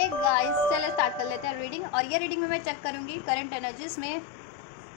एक गाइस चलिए स्टार्ट कर लेते हैं रीडिंग। और ये रीडिंग में मैं चेक करूँगी करंट एनर्जीज में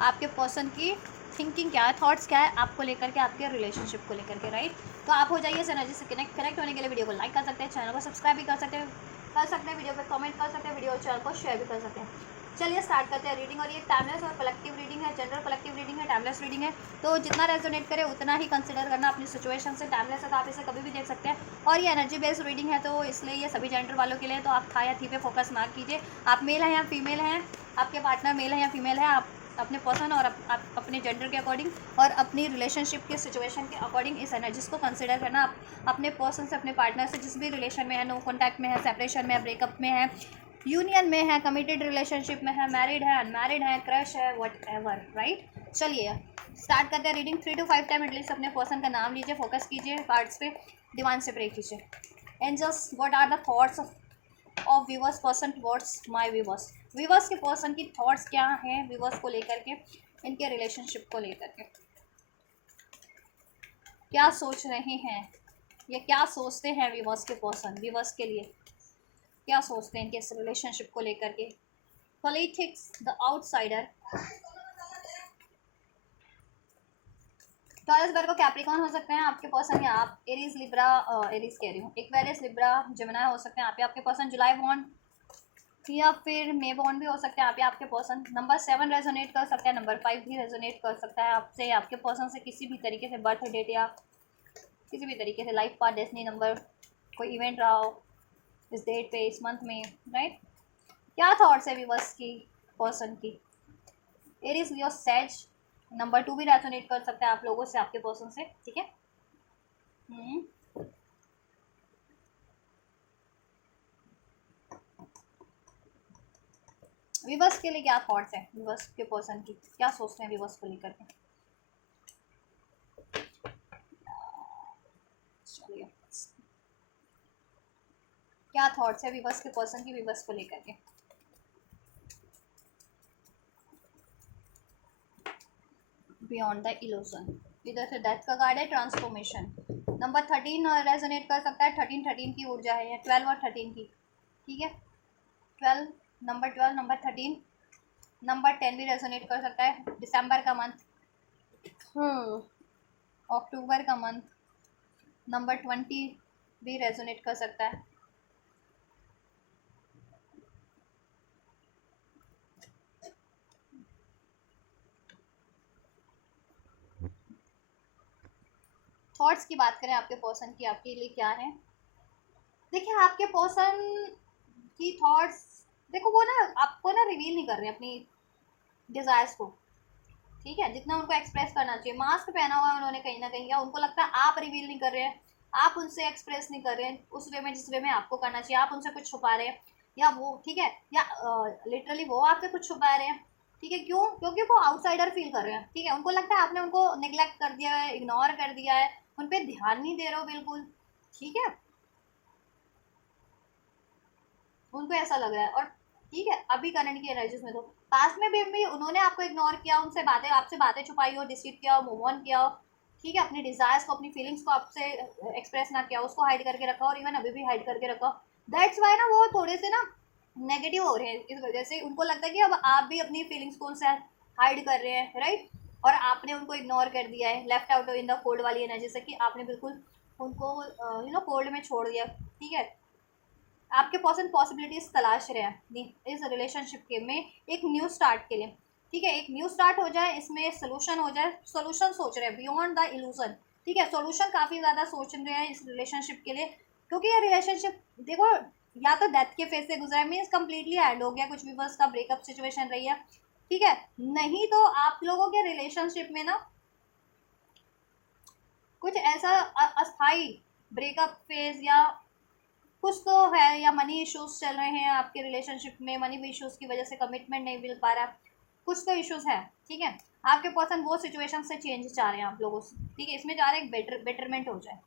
आपके पर्सन की थिंकिंग क्या है, थॉट्स क्या है आपको लेकर के, आपके रिलेशनशिप को लेकर के, राइट। तो आप हो जाइए इस एनर्जी से कनेक्ट होने के लिए वीडियो को लाइक कर सकते हैं, चैनल को सब्सक्राइब भी कर सकते हैं, वीडियो पर कमेंट कर सकते हैं, वीडियो चैनल को शेयर भी कर सकते हैं। चलिए स्टार्ट करते हैं रीडिंग। और ये टाइमलेस और कलेक्टिव रीडिंग है, जनरल कलेक्टिव रीडिंग है, टाइमलेस रीडिंग है। तो जितना रेजोनेट करे उतना ही कंसिडर करना अपनी सिचुएशन से। टाइमलेस है तो आप इसे कभी भी देख सकते हैं। और ये एनर्जी बेस्ड रीडिंग है तो इसलिए ये सभी जेंडर वालों के लिए। तो आप था या थी पे फोकस ना कीजिए। आप मेल हैं या फीमेल हैं, आपके पार्टनर मेल है या फीमेल है, आप अपने पर्सन और आप अपने जेंडर के अकॉर्डिंग और अपनी रिलेशनशिप के सिचुएशन के अकॉर्डिंग इस एनर्जीज को कंसिडर करना। आप अपने पर्सन से, अपने पार्टनर से जिस भी रिलेशन में है, नो कॉन्टैक्ट में है, सेपरेशन में है, ब्रेकअप में है, यूनियन में है, कमिटेड रिलेशनशिप में है, मैरिड है, अनमैरिड है, क्रश है, वट एवर, राइट। चलिए स्टार्ट करते हैं रीडिंग। 3 to 5 टाइम एटलीस्ट अपने पर्सन का नाम लीजिए, फोकस कीजिए कार्ड्स पे, डिवाइन से प्रे कीजिए। Angels, what are the thoughts of viewers person towards my viewers. Viewers के पर्सन की थॉट्स क्या हैं व्यूवर्स को लेकर के, इनके रिलेशनशिप को लेकर के क्या सोच रहे हैं या क्या सोचते हैं व्यूवर्स के पर्सन, व्यूवर्स के लिए क्या सोचते हैं इनके इस रिलेशनशिप को लेकर के। Politics, the outsider, taurus, Virgo, Capricorn हो सकते हैं आपके पर्सन, या आप एरीज, लिब्रा, एरीज कह रही हूँ, एक्वेरियस, लिब्रा, जेमिनी हो सकते हैं आप या आपके पर्सन। जुलाई बॉन्ड या फिर मे बॉन्ड भी हो सकते हैं आप या आपके पर्सन। नंबर 7 रेजोनेट कर सकता है, नंबर 5 भी रेजोनेट कर सकता है आपसे, आपके पर्सन से किसी भी तरीके से, बर्थ डेट या किसी भी तरीके से, लाइफ पार्ट, डेस्टिनी नंबर, कोई इवेंट रहा हो इस डेट पे, इस मंथ में, राइट। क्या थॉट्स है व्यूअर्स की पर्सन की। एरीज, लियो, सेज, नंबर 2 भी रेजोनेट कर सकता है आप लोगों से, आपके पर्सन से, ठीक है। व्यूअर्स के लिए क्या थॉट्स है, व्यूअर्स के पर्सन की क्या सोचते हैं व्यूअर्स को लेकर के। चलिए क्या थॉट्स है व्यूअर्स के पर्सन की व्यूअर्स को लेकर के। बियॉन्ड द इल्यूजन, इधर से डेथ का कार्ड है, ट्रांसफॉर्मेशन। नंबर 13 रेजोनेट कर सकता है, 13 की ऊर्जा है, या 12 और 13 की, ठीक है। 12, नंबर 12, नंबर 13, नंबर 10 भी रेजोनेट कर सकता है। दिसंबर का मंथ, अक्टूबर का मंथ, नंबर 20 भी रेजोनेट कर सकता है। थॉट्स की बात करें आपके पर्सन की, आपके लिए क्या है। देखिए आपके पर्सन की थॉट्स, देखो वो ना आपको ना रिवील नहीं कर रहे हैं अपनी डिजायर्स को, ठीक है। जितना उनको एक्सप्रेस करना चाहिए, मास्क पहना हुआ है उन्होंने कहीं ना कहीं, या उनको लगता है आप रिवील नहीं कर रहे हैं, आप उनसे एक्सप्रेस नहीं कर रहे हैं उस वे में जिस वे में आपको करना चाहिए, आप उनसे कुछ छुपा रहे हैं, या वो, ठीक है, या लिटरली वो आपसे कुछ छुपा रहे हैं, ठीक है। क्यों? क्योंकि वो आउटसाइडर फील कर रहे हैं, ठीक है। उनको लगता है आपने उनको निगलेक्ट कर दिया है, इग्नोर कर दिया है, उन पर ध्यान नहीं दे रहे हो बिल्कुल, ठीक है। उनको ऐसा लग रहा है। और ठीक है, अभी करंट की एनर्जीज में तो पास्ट में भी उन्होंने आपको इग्नोर किया, उनसे बातें, आपसे बातें छुपाई हो, डिसीट किया हो, मूव ऑन किया हो, ठीक है। अपने डिजायर्स को, अपनी फीलिंग्स को आपसे एक्सप्रेस ना किया, उसको हाइड करके रखा, और इवन अभी भी हाइड करके रखा। दैट्स वाई ना वो थोड़े से ना नेगेटिव हो रहे हैं, इस वजह से उनको लगता है कि अब आप भी अपनी फीलिंग्स को उनसे हाइड कर रहे हैं, राइट। और आपने उनको इग्नोर कर दिया है, left out in the cold वाली एनर्जी से, कि आपने बिल्कुल उनको कोल्ड में छोड़ दिया, ठीक है। आपके पर्सन पॉसिबिलिटीज तलाश रहे हैं इस रिलेशनशिप के में एक न्यू स्टार्ट के लिए, ठीक है। एक न्यू स्टार्ट हो जाए, इसमें सोल्यूशन हो जाए, सोल्यूशन सोच रहे हैं बियॉन्ड द इल्यूजन, ठीक है। सोल्यूशन काफ़ी ज़्यादा सोच रहे हैं इस रिलेशनशिप के लिए, क्योंकि ये रिलेशनशिप देखो या तो डेथ के फेज से गुजरा है, मीन्स कम्प्लीटली एंड हो गया, कुछ भी बस का ब्रेकअप सिचुएशन रही है, ठीक है। नहीं तो आप लोगों के रिलेशनशिप में ना कुछ ऐसा अस्थाई ब्रेकअप फेज या कुछ तो है, या मनी इश्यूज चल रहे हैं आपके रिलेशनशिप में, मनी इश्यूज की वजह से कमिटमेंट नहीं मिल पा रहा, कुछ तो इश्यूज है, ठीक है। आपके पर्सन वो सिचुएशन से चेंज चाह रहे हैं आप लोगों से, ठीक है। इसमें चाह रहे हैं एक बेटरमेंट हो जाए,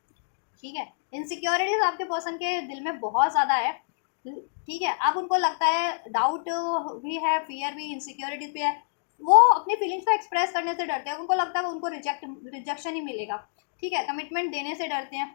ठीक है। इनसिक्योरिटीज आपके पर्सन के दिल में बहुत ज़्यादा है, ठीक है। अब उनको लगता है डाउट भी है, फियर भी, इनसिक्योरिटीज भी है। वो अपनी फीलिंग्स को एक्सप्रेस करने से डरते हैं, उनको लगता है उनको रिजेक्शन ही मिलेगा, ठीक है। कमिटमेंट देने से डरते हैं,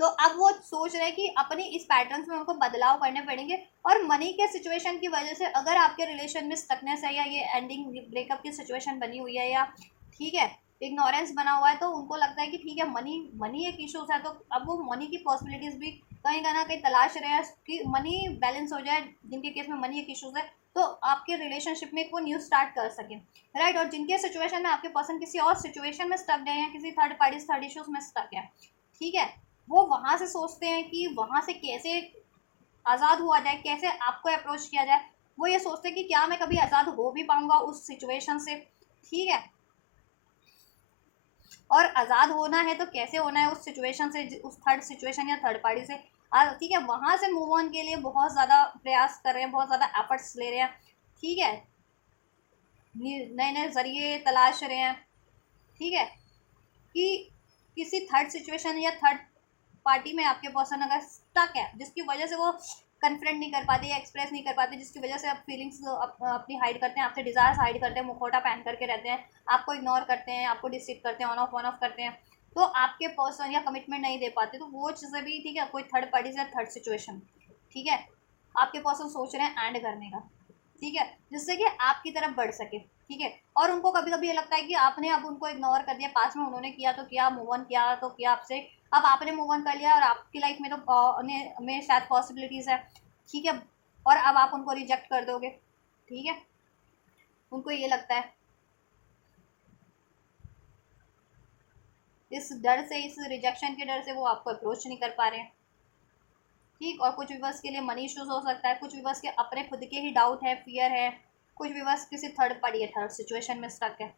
तो अब वो सोच रहे हैं कि अपनी इस पैटर्न्स में उनको बदलाव करने पड़ेंगे। और मनी के सिचुएशन की वजह से अगर आपके रिलेशन में स्टकनेस है या ये एंडिंग ब्रेकअप की सिचुएशन बनी हुई है या ठीक है इग्नोरेंस बना हुआ है, तो उनको लगता है कि ठीक है मनी मनी एक इशूज है, तो अब वो मनी की पॉसिबिलिटीज भी कहीं ना कहीं तलाश रहे हैं कि मनी बैलेंस हो जाए। जिनके केस में मनी एक इशूज है तो आपके रिलेशनशिप में वो न्यू स्टार्ट कर सकें, राइट। और जिनके सिचुएशन में आपके पर्सन किसी और सिचुएशन में स्टक है या किसी थर्ड पार्टी थर्ड इशूज में स्टक है, ठीक है, वो वहां से सोचते हैं कि वहां से कैसे आज़ाद हुआ जाए, कैसे आपको अप्रोच किया जाए। वो ये सोचते हैं कि क्या मैं कभी आज़ाद हो भी पाऊंगा उस सिचुएशन से, ठीक है। और आज़ाद होना है तो कैसे होना है उस सिचुएशन से, उस थर्ड सिचुएशन या थर्ड पार्टी से, ठीक है। वहां से मूव ऑन के लिए बहुत ज़्यादा प्रयास कर रहे हैं, बहुत ज़्यादा एफर्ट्स ले रहे हैं, ठीक है। नए नए जरिए तलाश रहे हैं, ठीक है, कि किसी थर्ड सिचुएशन या थर्ड पार्टी में आपके पर्सन अगर स्टक है जिसकी वजह से वो कन्फ्रंट नहीं कर पाते या एक्सप्रेस नहीं कर पाते, जिसकी वजह से आप फीलिंग्स अपनी हाइड करते हैं, आपसे डिजायर्स हाइड करते हैं, मुखौटा पहन करके रहते हैं, आपको इग्नोर करते हैं, आपको डिसीव करते हैं, ऑन ऑफ करते हैं, तो आपके पर्सन या कमिटमेंट नहीं दे पाते, तो वो चीज़ें भी ठीक है, कोई थर्ड पार्टी या थर्ड सिचुएशन, ठीक है, आपके पर्सन सोच रहे हैं एंड करने का, ठीक है, जिससे कि आपकी तरफ बढ़ सके, ठीक है। और उनको कभी कभी ये लगता है कि आपने अब उनको इग्नोर कर दिया, पास में उन्होंने किया तो किया, मूव ऑन किया तो किया आपसे, अब आपने मूव ऑन कर लिया और आपकी लाइफ में तो में शायद पॉसिबिलिटीज़ है, ठीक है, और अब आप उनको रिजेक्ट कर दोगे, ठीक है। उनको ये लगता है, इस डर से, इस रिजेक्शन के डर से वो आपको अप्रोच नहीं कर पा रहे हैं, ठीक। और कुछ व्यूवर्स के लिए मनी इश्यूज हो सकता है, कुछ व्यूवर्स के अपने खुद के ही डाउट है, फियर है, कुछ व्यूवर्स किसी थर्ड पार्टी या थर्ड सिचुएशन में स्टक है,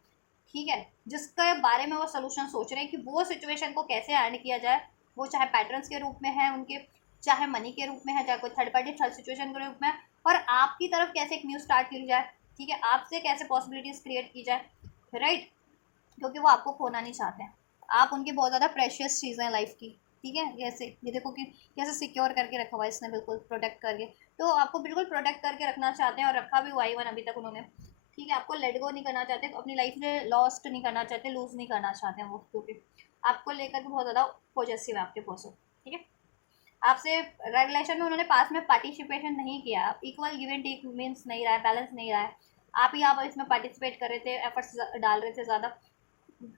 ठीक है, जिसके बारे में वो सोल्यूशन सोच रहे हैं कि वो सिचुएशन को कैसे एंड किया जाए। वो चाहे पैटर्न्स के रूप में है उनके, चाहे मनी के रूप में है, चाहे कोई थर्ड पार्टी थर्ड सिचुएशन के रूप में, और आपकी तरफ कैसे एक न्यू स्टार्ट की जाए, ठीक है, आपसे कैसे पॉसिबिलिटीज क्रिएट की जाए, राइट। क्योंकि वो आपको खोना नहीं चाहते हैं, आप उनकी बहुत ज़्यादा प्रेशियस चीज़ हैं लाइफ की, ठीक है। जैसे ये देखो कि कैसे सिक्योर करके रखा हुआ है इसने, बिल्कुल प्रोटेक्ट करके, तो आपको बिल्कुल प्रोटेक्ट करके रखना चाहते हैं और रखा भी हुआ ही वन अभी तक उन्होंने, ठीक है। आपको लेट गो नहीं करना चाहते, अपनी लाइफ में लॉस्ट नहीं करना चाहते, लूज नहीं करना चाहते हैं वो, क्योंकि आपको लेकर के बहुत ज़्यादा पॉजिटिव है आपके पर्सन, ठीक है। आपसे रिलेशन में उन्होंने पास में पार्टिसिपेशन नहीं किया, equal give and take means नहीं रहा है, बैलेंस नहीं रहा है, आप ही आप इसमें पार्टिसिपेट कर रहे थे, एफर्ट्स डाल रहे थे ज़्यादा,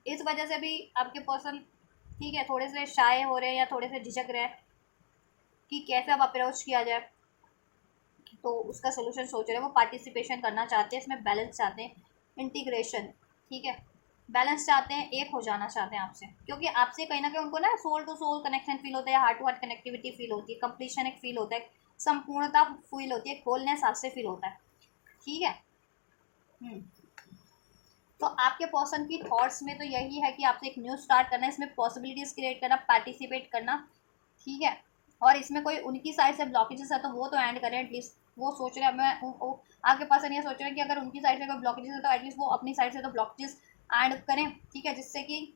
इस वजह से भी आपके पर्सन, ठीक है, थोड़े से शाय हो रहे हैं या थोड़े से झिझक रहे हैं कि कैसे अब अप्रोच किया जाए, तो उसका सोल्यूशन सोच रहे हैं। वो पार्टिसिपेशन करना चाहते हैं, इसमें बैलेंस चाहते हैं, इंटीग्रेशन, ठीक है, बैलेंस चाहते हैं, एक हो जाना चाहते हैं आपसे, क्योंकि आपसे कहीं ना कहीं उनको ना soul to soul connection feel होता है, heart to heart connectivity feel होती है, कंप्लीशन एक फील होता है, संपूर्णता फील होती है, होलनेस आपसे फील होता है, ठीक है। हम्म। तो आपके पर्सन की थॉट्स में तो यही है कि आपसे एक न्यू स्टार्ट करना, इसमें पॉसिबिलिटीज क्रिएट करना, पार्टिसिपेट करना, ठीक है। और इसमें कोई उनकी साइड से ब्लॉकेजेस है तो वो तो एंड करें एटलीस्ट, वो सोच रहे हैं आपके पर्सन ये सोच रहे हैं कि अगर उनकी साइड से कोई ब्लॉकेजेस है तो एटलीस्ट वो अपनी साइड से तो ब्लॉकेजेस एंड करें, ठीक है, जिससे कि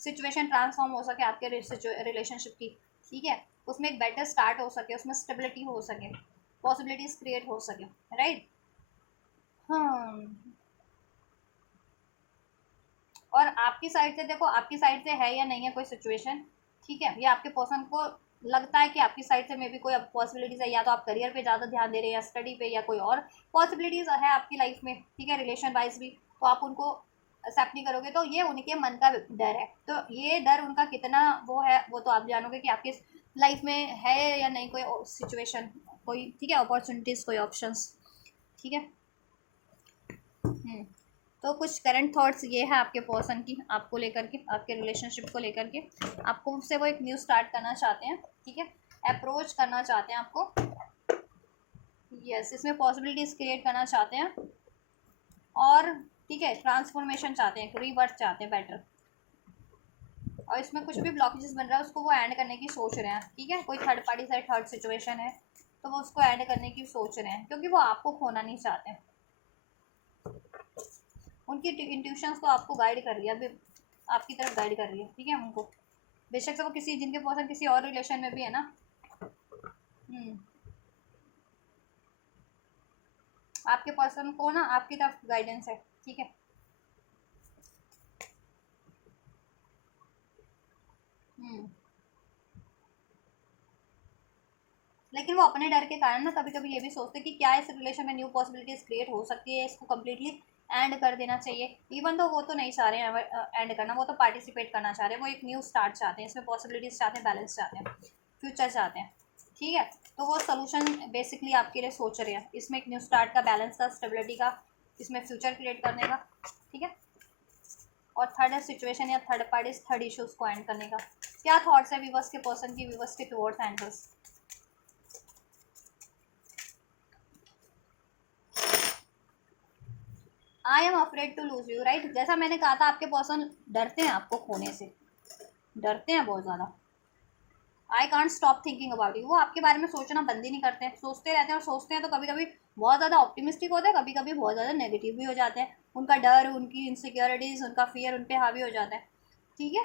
सिचुएशन ट्रांसफॉर्म हो सके आपके रिलेशनशिप की, ठीक है, उसमें एक बेटर स्टार्ट हो सके, उसमें स्टेबिलिटी हो सके, पॉसिबिलिटीज क्रिएट हो सके, राइट। हाँ। और आपकी साइड से देखो, आपकी साइड से है या नहीं है कोई सिचुएशन, ठीक है, ये आपके पर्सन को लगता है कि आपकी साइड से मे भी कोई पॉसिबिलिटीज है, या तो आप करियर पे ज़्यादा ध्यान दे रहे हैं या स्टडी पे, या कोई और पॉसिबिलिटीज है आपकी लाइफ में, ठीक है, रिलेशन वाइज भी, तो आप उनको एक्सेप्ट नहीं करोगे, तो ये उनके मन का डर है, तो ये डर उनका कितना वो है वो तो आप जानोगे कि आपकी लाइफ में है या नहीं कोई सिचुएशन, कोई, ठीक है, अपॉर्चुनिटीज़, कोई ऑप्शंस, ठीक है। तो कुछ करंट थॉट्स ये है आपके पर्सन की, आपको लेकर के, आपके रिलेशनशिप को लेकर के, आपको उससे वो एक न्यू स्टार्ट करना चाहते हैं, ठीक है, अप्रोच करना चाहते हैं आपको, यस, इसमें पॉसिबिलिटीज क्रिएट करना चाहते हैं, और ठीक है, ट्रांसफॉर्मेशन चाहते हैं, रीबर्थ चाहते हैं बेटर, और इसमें कुछ भी ब्लॉकेजेस बन रहा है उसको वो एंड करने की सोच रहे हैं, ठीक है, कोई थर्ड पार्टी से थर्ड सिचुएशन है तो वो उसको एंड करने की सोच रहे हैं, क्योंकि वो आपको खोना नहीं चाहते हैं, उनकी इंट्यूशंस तो आपको गाइड कर रही है अभी, आपकी तरफ गाइड कर रही है, ठीक है, उनको बेशक से वो किसी, जिनके पर्सन किसी और रिलेशन में भी है ना, आपके पर्सन को ना आपकी तरफ गाइडेंस है, ठीक है। हम्म। लेकिन वो अपने डर के कारण ना कभी कभी ये भी सोचते कि क्या इस रिलेशन में न्यू पॉसिबिलिटीज क्रिएट हो सकती है, इसको कम्प्लीटली एंड कर देना चाहिए। इवन तो वो तो नहीं चाह रहे हैं एंड करना, वो तो पार्टिसिपेट करना चाह रहे हैं, वो एक न्यू स्टार्ट चाहते हैं, इसमें पॉसिबिलिटीज चाहते हैं, बैलेंस चाहते हैं, फ्यूचर चाहते हैं। ठीक है, तो वो सोल्यूशन बेसिकली आपके लिए सोच रहे हैं, इसमें एक न्यू स्टार्ट का, बैलेंस का, स्टेबिलिटी का, इसमें फ्यूचर क्रिएट करने का। ठीक है, और थर्ड सिचुएशन या थर्ड पार्टीज, थर्ड इश्यूज को एंड करने का। क्या थॉट्स है व्यूवर्स के पर्सन की, व्यूवर्स के towards angels? I am afraid to lose you, right. जैसा मैंने कहा था, आपके पर्सन डरते हैं आपको खोने से, डरते हैं बहुत ज़्यादा। I can't stop thinking about you, वो आपके बारे में सोचना बंद ही नहीं करते हैं, सोचते रहते हैं, और सोचते हैं तो कभी कभी बहुत ज़्यादा ऑप्टिमिस्टिक होते हैं, कभी कभी बहुत ज़्यादा नेगेटिव भी हो जाते हैं। उनका डर, उनकी इनसिक्योरिटीज़, उनका फियर उन पर हावी हो जाता है। ठीक है,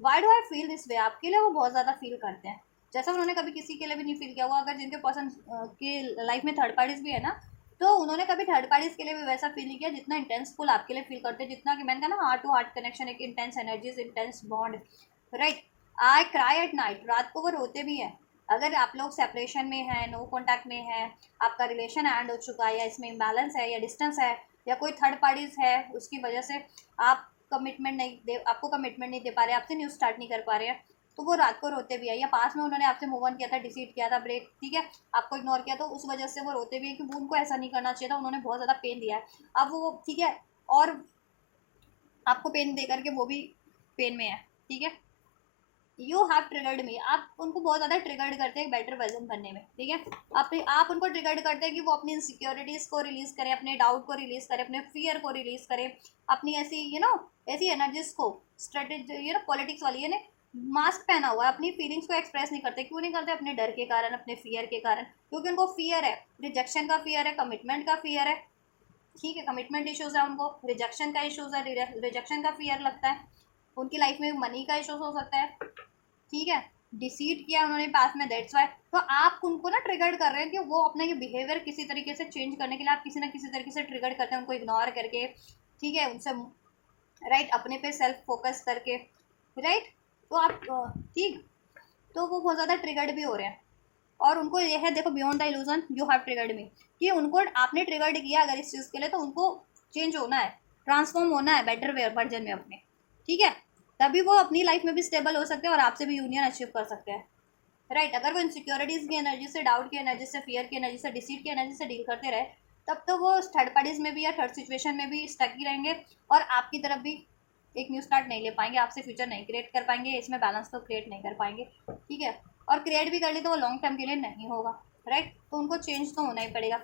why do I feel this way, आपके लिए वो बहुत ज़्यादा फील करते हैं, जैसा उन्होंने कभी किसी के लिए भी नहीं फील किया हुआ। अगर जिनके पर्सन के लाइफ में थर्ड पार्टीज भी है ना, तो उन्होंने कभी थर्ड पार्टीज के लिए भी वैसा फील नहीं किया जितना इंटेंसफुल आपके लिए फील करते हैं, जितना कि मैंने कहा ना, हार्ट टू हार्ट कनेक्शन, एक intense energies, intense bond, right. I cry at night, रात को वो रोते भी हैं। अगर आप लोग सेपरेशन में हैं, नो कॉन्टैक्ट में हैं, आपका रिलेशन एंड हो चुका है, या इसमें इम्बैलेंस है, या डिस्टेंस है, या कोई थर्ड पार्टीज है, उसकी वजह से आप कमिटमेंट नहीं दे, आपको कमिटमेंट नहीं दे पा रहे, आपसे न्यू स्टार्ट नहीं कर पा रहे हैं, तो वो रात को रोते भी है। या पास में उन्होंने आपसे मूव ऑन किया था, डिसीड किया था, ब्रेक, ठीक है, आपको इग्नोर किया, तो उस वजह से वो रोते भी है कि वो उनको ऐसा नहीं करना चाहिए था, उन्होंने बहुत ज़्यादा पेन दिया है। अब वो, ठीक है, और आपको पेन दे करके वो भी पेन में है। ठीक है, यू हैव ट्रिगर्ड मी, आप उनको बहुत ज़्यादा ट्रिगर्ड करते हैं एक बेटर वर्जन बनने में। ठीक है, आप उनको ट्रिगर्ड करते हैं कि वो अपनी इनसिक्योरिटीज़ को रिलीज़ करें, अपने डाउट को रिलीज़ करें, अपने फियर को रिलीज़ करें, अपनी ऐसी ऐसी एनर्जीज को, स्ट्रेटेजी पॉलिटिक्स वाली है, मास्क पहना हुआ है, अपनी फीलिंग्स को एक्सप्रेस नहीं करते। क्यों नहीं करते? अपने डर के कारण, अपने फियर के कारण, क्योंकि उनको फियर है, रिजेक्शन का फियर है, कमिटमेंट का फियर है। ठीक है, कमिटमेंट इश्यूज है उनको, रिजेक्शन का इश्यूज है, रिजेक्शन का फियर लगता है, उनकी लाइफ में मनी का इश्यूज हो सकता है। ठीक है, डिसीट किया उन्होंने पास में, दैट्स वाई। तो आप उनको ना ट्रिगर कर रहे हैं कि वो अपना ये बिहेवियर किसी तरीके से चेंज करने के लिए आप किसी ना किसी तरीके से ट्रिगर करते हैं, उनको इग्नोर करके, ठीक है, उनसे, राइट, अपने पे सेल्फ फोकस करके, राइट। तो आप, ठीक, तो वो बहुत ज़्यादा ट्रिगर्ड भी हो रहे हैं, और उनको ये है, देखो, beyond the illusion you have triggered मी, कि उनको आपने ट्रिगर्ड किया अगर इस चीज़ के लिए, तो उनको चेंज होना है, ट्रांसफॉर्म होना है बेटर वर्जन में अपने। ठीक है, तभी वो अपनी लाइफ में भी स्टेबल हो सकते हैं और आपसे भी यूनियन अचीव कर सकते हैं, राइट। अगर वो इनसिक्योरिटीज़ की एनर्जी से, डाउट की एनर्जी से, फियर की एनर्जी से, डिसीट की एनर्जी से डील करते रहे, तब तो वो थर्ड पार्टीज में भी या थर्ड सिचुएशन में भी स्टक ही रहेंगे, और आपकी तरफ भी एक न्यू स्टार्ट नहीं ले पाएंगे, आपसे फ्यूचर नहीं क्रिएट कर पाएंगे, इसमें बैलेंस तो क्रिएट नहीं कर पाएंगे। ठीक है, और क्रिएट भी कर ले तो वो लॉन्ग टर्म के लिए नहीं होगा, राइट। तो उनको चेंज तो होना ही पड़ेगा,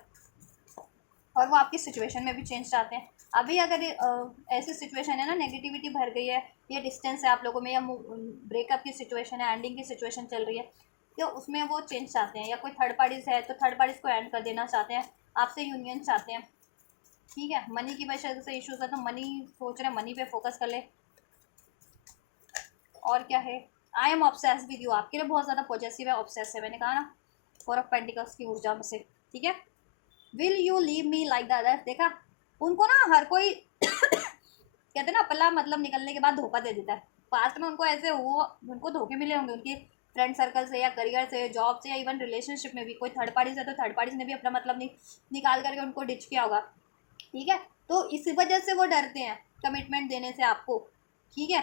और वो आपकी सिचुएशन में भी चेंज चाहते हैं। अभी अगर ऐसी सिचुएशन है ना, नेगेटिविटी भर गई है, या डिस्टेंस है आप लोगों में, या ब्रेकअप की सिचुएशन है, एंडिंग की सिचुएशन चल रही है, तो उसमें वो चेंज चाहते हैं, या कोई थर्ड पार्टीज है तो थर्ड पार्टीज को एंड कर देना चाहते हैं, आपसे यूनियन चाहते हैं। ठीक है, मनी की वजह से इशूज़ है, तो मनी सोच रहे हैं, मनी पे फोकस कर ले। और क्या है, I am obsess with you, आपके लिए बहुत ज़्यादा पॉजिटिव है, ऑब्सेस है, मैंने कहा ना, 4 ऑफ पेंटिकल्स की ऊर्जा में से। ठीक है, will you leave me like the others, देखा, उनको ना हर कोई कहते हैं ना, पल्ला मतलब निकलने के बाद धोखा दे देता है। पास्ट में उनको ऐसे उनको धोखे मिले होंगे, उनके फ्रेंड सर्कल से, या करियर से, जॉब से, या इवन रिलेशनशिप में भी कोई थर्ड पार्टी से, तो थर्ड पार्टी ने भी अपना मतलब निकाल करके उनको डिच किया होगा। ठीक है, तो इसी वजह से वो डरते हैं कमिटमेंट देने से आपको। ठीक है,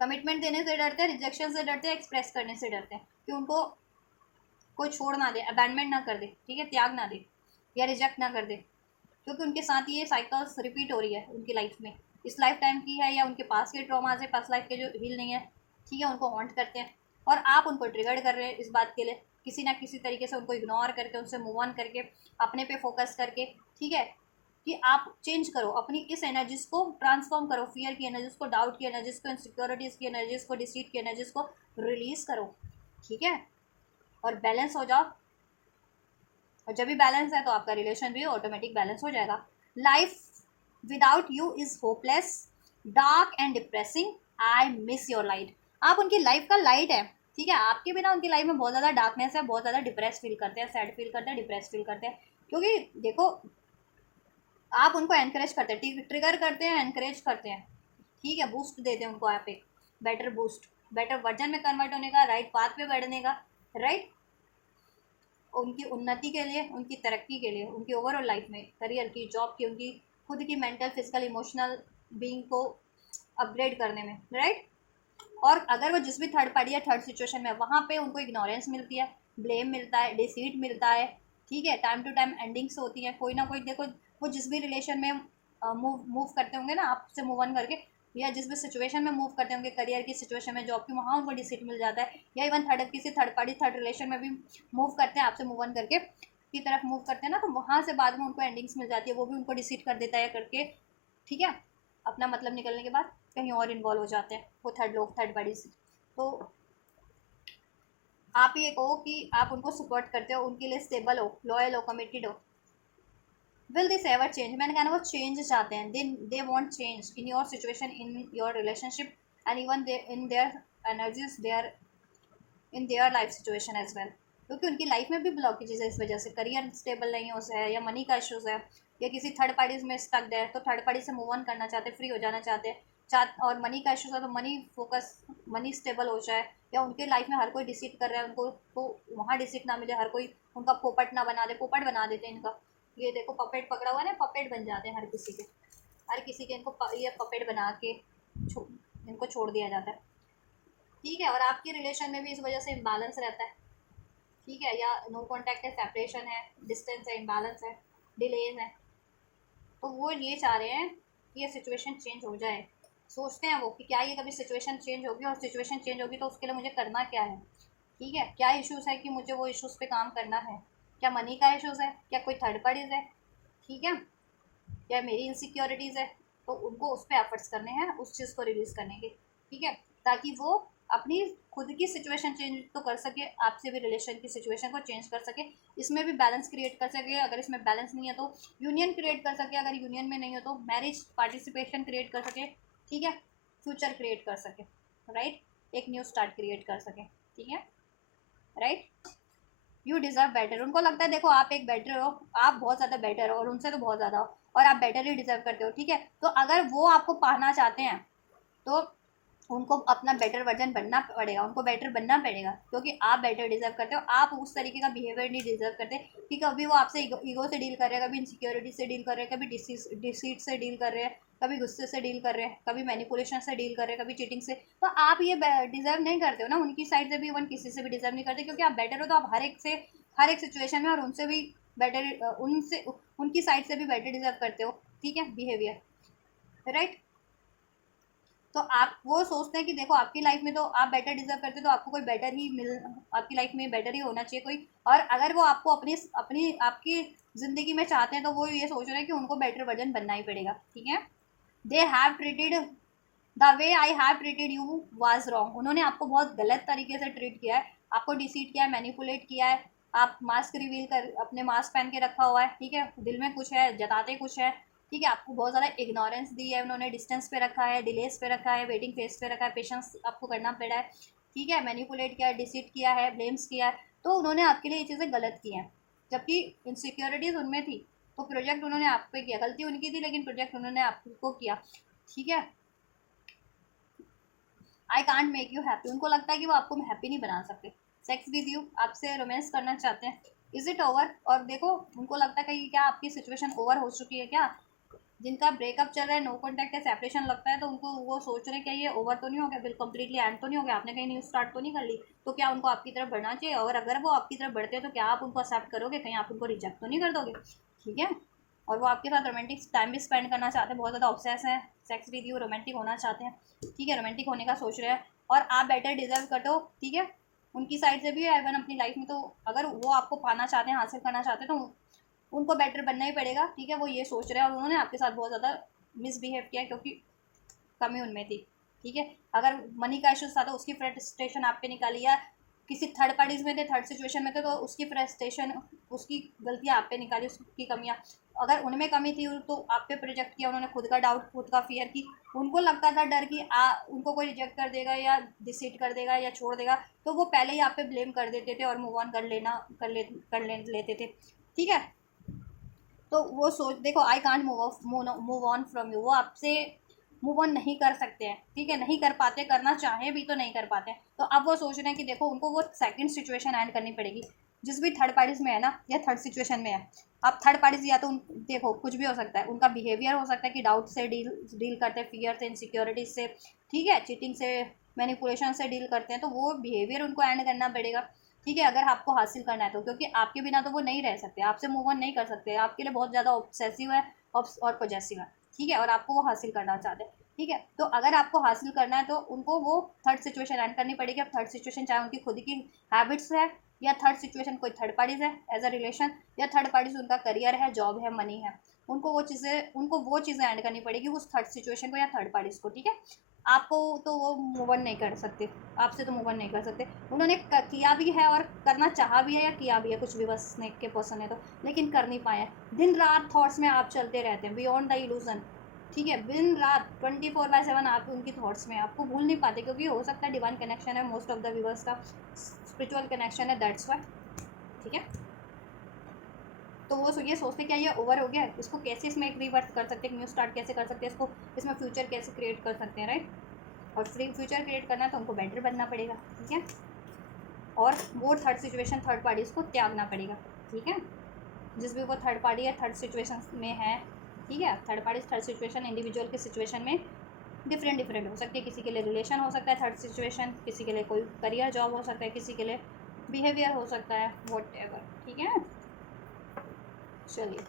कमिटमेंट देने से डरते हैं, रिजेक्शन से डरते हैं, एक्सप्रेस करने से डरते हैं, कि उनको कोई छोड़ ना दे, अबैंडमेंट ना कर दे, ठीक है, त्याग ना दे, या रिजेक्ट ना कर दे, क्योंकि उनके साथ ये साइकिल्स रिपीट हो रही है उनकी लाइफ में, इस लाइफ टाइम की है, या उनके पास के ट्रॉमाज है, पास लाइफ के जो हील नहीं है, ठीक है, उनको हॉन्ट करते हैं, और आप उनको ट्रिगर कर रहे हैं इस बात के लिए, किसी ना किसी तरीके से उनको इग्नोर करके, उनसे मूव ऑन करके, अपने पे फोकस करके। ठीक है, कि आप चेंज करो अपनी इस एनर्जीज को, ट्रांसफॉर्म करो, फियर की एनर्जीज को, डाउट की एनर्जीज को, इनसिक्योरिटीज़ की एनर्जीज को, डिसीट की एनर्जीज को रिलीज करो। ठीक है, और बैलेंस हो जाओ, और जब भी बैलेंस है तो आपका रिलेशन भी ऑटोमेटिक बैलेंस हो जाएगा। Life without you is hopeless, dark and depressing, I miss your light, आप उनकी लाइफ का लाइट है। ठीक है, आपके बिना उनकी लाइफ में बहुत ज़्यादा डार्कनेस है, बहुत ज़्यादा डिप्रेस फील करते हैं, सैड फील करते हैं, डिप्रेस फील करते हैं, क्योंकि देखो, आप उनको एनकरेज करते हैं, ट्रिगर करते हैं, एनकरेज करते हैं। ठीक है, बूस्ट देते हैं उनको, आप एक बेटर बूस्ट, बेटर वर्जन में कन्वर्ट होने का, राइट पाथ पे बढ़ने का, राइट, उनकी उन्नति के लिए, उनकी तरक्की के लिए, उनकी ओवरऑल लाइफ में, करियर की, जॉब की, उनकी खुद की मेंटल, फिजिकल, इमोशनल बीइंग को अपग्रेड करने में, राइट। और अगर वो जिस भी थर्ड पार्टी या थर्ड सिचुएशन में, वहाँ पे उनको इग्नोरेंस मिलती है, ब्लेम मिलता है, डिसीट मिलता है, ठीक है, टाइम टू टाइम एंडिंग्स होती हैं, कोई ना कोई, देखो वो जिस भी रिलेशन में मूव मूव करते होंगे ना आपसे मूव ऑन करके, या जिस भी सिचुएशन में मूव करते होंगे, करियर की सिचुएशन में, जॉब की, वहाँ उनको डिसीट मिल जाता है, या इवन किसी थर्ड पार्टी थर्ड रिलेशन में भी मूव करते हैं आपसे मूव ऑन करके की तरफ मूव करते हैं ना, तो वहाँ से बाद में उनको एंडिंग्स मिल जाती है, वो भी उनको डिसीट कर देता है करके, ठीक है, अपना मतलब निकलने के बाद कहीं और इन्वॉल्व हो जाते हैं वो थर्ड लोग, थर्ड पार्टी से। तो आप ये कहो कि आप उनको सपोर्ट करते हो, उनके लिए स्टेबल हो, लॉयल हो, कमिटेड हो। विल दिस एवर चेंज, मैंने कहा ना वो चेंज चाहते हैं, they want change in your situation, in your relationship, and even in their energies, there in their life situation as well, क्योंकि उनकी लाइफ में भी ब्लॉकेजेस है इस वजह से, करियर स्टेबल नहीं हो है, या मनी का इशूज़ है, या किसी थर्ड पार्टीज में स्टक है, तो थर्ड पार्टी से मूव ऑन करना चाहते हैं, फ्री हो जाना चाहते हैं, और मनी का इशूज़ है तो मनी फोकस, मनी स्टेबल हो जाए, या उनके लाइफ में हर कोई डिसीट कर रहा है उनको, तो वहाँ डिसीट ना मिले, हर कोई उनका पोपट ना बना दे, पोपट बना देते हैं इनका, ये देखो पपेट पकड़ा हुआ है ना, पपेट बन जाते हैं हर किसी के, हर किसी के इनको ये पपेट बना के इनको छोड़ दिया जाता है, ठीक है। और आपके रिलेशन में भी इस वजह से इम्बैलेंस रहता है, ठीक है, या नो कॉन्टैक्ट है, सेपरेशन है, डिस्टेंस है, इम्बैलेंस है, डिलेज है, तो वो ये चाह रहे हैं कि ये सिचुएशन चेंज हो जाए, सोचते हैं वो कि क्या ये कभी सिचुएशन चेंज होगी, और सिचुएशन चेंज होगी तो उसके लिए मुझे करना क्या है, ठीक है, क्या इश्यूज़ है कि मुझे वो इश्यूज़ पे काम करना है, क्या मनी का इश्यूज़ है, क्या कोई थर्ड पार्टीज़ है, ठीक है, या मेरी इनसिक्योरिटीज़ है, तो उनको उस पर एफर्ट्स करने हैं, उस चीज़ को रिलीज़ करने के, ठीक है, ताकि वो अपनी खुद की सिचुएशन चेंज तो कर सके, आपसे भी रिलेशन की सिचुएशन को चेंज कर सके, इसमें भी बैलेंस क्रिएट कर सके, अगर इसमें बैलेंस नहीं है तो यूनियन क्रिएट कर सके, अगर यूनियन में नहीं हो तो मैरिज पार्टिसिपेशन क्रिएट कर सके, ठीक है, फ्यूचर क्रिएट कर सके, राइट, एक न्यू स्टार्ट क्रिएट कर सके, ठीक है, राइट। यू डिज़र्व बेटर, उनको लगता है देखो आप एक बेटर हो, आप बहुत ज़्यादा बेटर हो, और उनसे तो बहुत ज़्यादा हो, और आप बेटर ही डिज़र्व करते हो, ठीक है, तो अगर वो आपको पाना चाहते हैं तो उनको अपना बेटर वर्जन बनना पड़ेगा, उनको बेटर बनना पड़ेगा, क्योंकि आप बेटर डिजर्व करते हो, आप उस तरीके का बिहेवियर नहीं डिजर्व करते कि कभी वो आपसे ईगो से डील कर रहे हैं, कभी इनसिक्योरिटी से डील कर रहे हैं, कभी डिसीट से डील कर रहे हैं, कभी गुस्से से डील कर रहे हैं, कभी मैनिपुलेशन से डील कर रहे हैं, कभी चीटिंग से, तो आप ये डिजर्व नहीं करते हो ना, उनकी साइड से भी, इवन किसी से भी डिजर्व नहीं करते, क्योंकि आप बेटर हो तो आप हर एक सिचुएशन में, और उनसे भी बेटर, उनसे उनकी साइड से भी बेटर डिजर्व करते हो, ठीक है, बिहेवियर, राइट। तो आप वो सोचते हैं कि देखो आपकी लाइफ में तो आप बेटर डिजर्व करते हो, तो आपको कोई बेटर ही मिल, आपकी लाइफ में बेटर ही होना चाहिए कोई, और अगर वो आपको अपनी अपनी आपकी ज़िंदगी में चाहते हैं तो वो ये सोच रहे हैं कि उनको बेटर वर्जन बनना ही पड़ेगा, ठीक है। They have treated the way I have treated you was wrong, उन्होंने आपको बहुत गलत तरीके से ट्रीट किया है, आपको डिसीट किया है, मैनिपुलेट किया है, आप मास्क रिवील कर, अपने मास्क पहन के रखा हुआ है, ठीक है, दिल में कुछ है, जताते कुछ है, ठीक है, आपको बहुत ज़्यादा इग्नोरेंस दी है उन्होंने, डिस्टेंस पे रखा है, डिलेस पे रखा है, वेटिंग फेस पे रखा है, पेशेंस आपको करना पड़ा है, ठीक है, मैनिपुलेट किया है, डिसीट किया है, ब्लेम्स किया है, तो उन्होंने आपके लिए ये चीज़ें गलत की हैं, जबकि इनसिक्योरिटीज़ उनमें थी, तो प्रोजेक्ट उन्होंने आप पे किया, गलती उनकी थी लेकिन प्रोजेक्ट उन्होंने आपको किया, ठीक है। I can't make you happy, उनको लगता है कि वो आपको हैप्पी नहीं बना सकते, सेक्स विद यू, आपसे रोमांस करना चाहते हैं, इज इट ओवर, और देखो उनको लगता है कि क्या आपकी सिचुएशन ओवर हो चुकी है क्या, जिनका ब्रेकअप चल रहा है, नो कॉन्टैक्ट है, सेपरेशन लगता है, तो उनको वो सोच रहे हैं क्या ये ओवर तो नहीं हो गया, बिल्कुल कम्प्लीटली एंड तो नहीं हो गया, आपने कहीं न्यू स्टार्ट तो नहीं कर ली, तो क्या उनको आपकी तरफ बढ़ना चाहिए, और अगर वो आपकी तरफ बढ़ते हैं तो क्या आप उनको एक्सेप्ट करोगे, कहीं आप उनको रिजेक्ट तो नहीं कर दोगे, ठीक है। और वो आपके साथ रोमांटिक टाइम भी स्पेंड करना चाहते हैं, बहुत ज़्यादा ऑब्सेस है, सेक्स विद यू, रोमांटिक होना चाहते हैं, ठीक है, रोमांटिक होने का सोच रहे हैं, और आप बेटर डिजर्व करते हो, ठीक है, उनकी साइड से भी है, इवन अपनी लाइफ में, तो अगर वो आपको पाना चाहते हैं, हासिल करना चाहते हैं, तो उनको बेटर बनना ही पड़ेगा, ठीक है, वो ये सोच रहे हैं, और उन्होंने आपके साथ बहुत ज़्यादा मिसबिहेव किया क्योंकि कमी उनमें थी, ठीक है, अगर मनी का इशूज़ था तो उसकी फ्रस्ट्रेशन आप पे निकाली, या किसी थर्ड पार्टीज में थे, थर्ड सिचुएशन में थे, तो उसकी फ्रस्ट्रेशन, उसकी गलतियाँ आप पे निकाली, उसकी कमियाँ, अगर उनमें कमी थी तो आप पे प्रोजेक्ट किया उन्होंने, खुद का डाउट, खुद का फियर की, उनको लगता था डर कि उनको कोई रिजेक्ट कर देगा या डिसीट कर देगा या छोड़ देगा, तो वो पहले ही आप पे ब्लेम कर देते थे और मूव ऑन कर लेते थे, ठीक है। तो वो सोच देखो, I can't move on from you, वो आपसे मूव ऑन नहीं कर सकते हैं, ठीक है, नहीं कर पाते, करना चाहे भी तो नहीं कर पाते। तो अब वो सोच रहे हैं कि देखो उनको वो सेकंड सिचुएशन एंड करनी पड़ेगी जिस भी थर्ड पार्टीज में है ना, या थर्ड सिचुएशन में है। अब थर्ड पार्टीज या तो देखो कुछ भी हो सकता है, उनका बिहेवियर हो सकता है कि डाउट से डील करते हैं, फियर से, इनसिक्योरिटीज से, ठीक है, चीटिंग से, मैनिपुलेशन से डील करते हैं, तो वो बिहेवियर उनको एंड करना पड़ेगा, ठीक है, अगर आपको हासिल करना है तो, क्योंकि आपके बिना तो वो नहीं रह सकते, आपसे मूव ऑन नहीं कर सकते, आपके लिए बहुत ज़्यादा ऑब्सेसिव है और पॉजेसिव है, ठीक है, और आपको वो हासिल करना चाहते हैं, ठीक है। तो अगर आपको हासिल करना है तो उनको वो थर्ड सिचुएशन एंड करनी पड़ेगी। अब थर्ड सिचुएशन चाहे उनकी खुद की हैबिट्स है, या थर्ड सिचुएशन कोई थर्ड पार्टीज है एज अ रिलेशन, या थर्ड पार्टीज उनका करियर है, जॉब है, मनी है, उनको वो चीज़ें एंड करनी पड़ेगी उस थर्ड सिचुएशन को या थर्ड पार्टीज को, ठीक है। आपको तो वो मूव ऑन नहीं कर सकते, आपसे तो मूव ऑन नहीं कर सकते। उन्होंने किया भी है और करना चाहा भी है या किया भी है कुछ भी, बस स्नेक के पर्सन है तो, लेकिन कर नहीं पाए। दिन रात थॉट्स में आप चलते रहते हैं, बियॉन्ड द इल्यूजन, ठीक है, दिन रात 24/7 आप उनकी थॉट्स में, आपको भूल नहीं पाते, क्योंकि हो सकता है डिवाइन कनेक्शन है मोस्ट ऑफ द व्यूवर्स का, स्पिरिचुअल कनेक्शन है, दैट्स व्हाई, ठीक है। तो वो ये सोचते क्या ये ओवर हो गया, इसको कैसे इसमें एक रीवर्थ कर सकते हैं, न्यू स्टार्ट कैसे कर सकते हैं, इसको इसमें फ्यूचर कैसे क्रिएट कर सकते हैं, राइट। और फ्यूचर क्रिएट करना है तो उनको बेटर बनना पड़ेगा, ठीक है, और वो थर्ड सिचुएशन थर्ड पार्टीज को त्यागना पड़ेगा, ठीक है, जिस भी वो थर्ड पार्टी या थर्ड सिचुएशन में है, ठीक है। Third party third situation individual के सिचुएशन में डिफरेंट हो सकती है, किसी के लिए रिलेशन हो सकता है थर्ड सिचुएशन, किसी के लिए कोई करियर जॉब हो सकता है, किसी के लिए बिहेवियर हो सकता है, वॉट एवर, ठीक है। चलिए,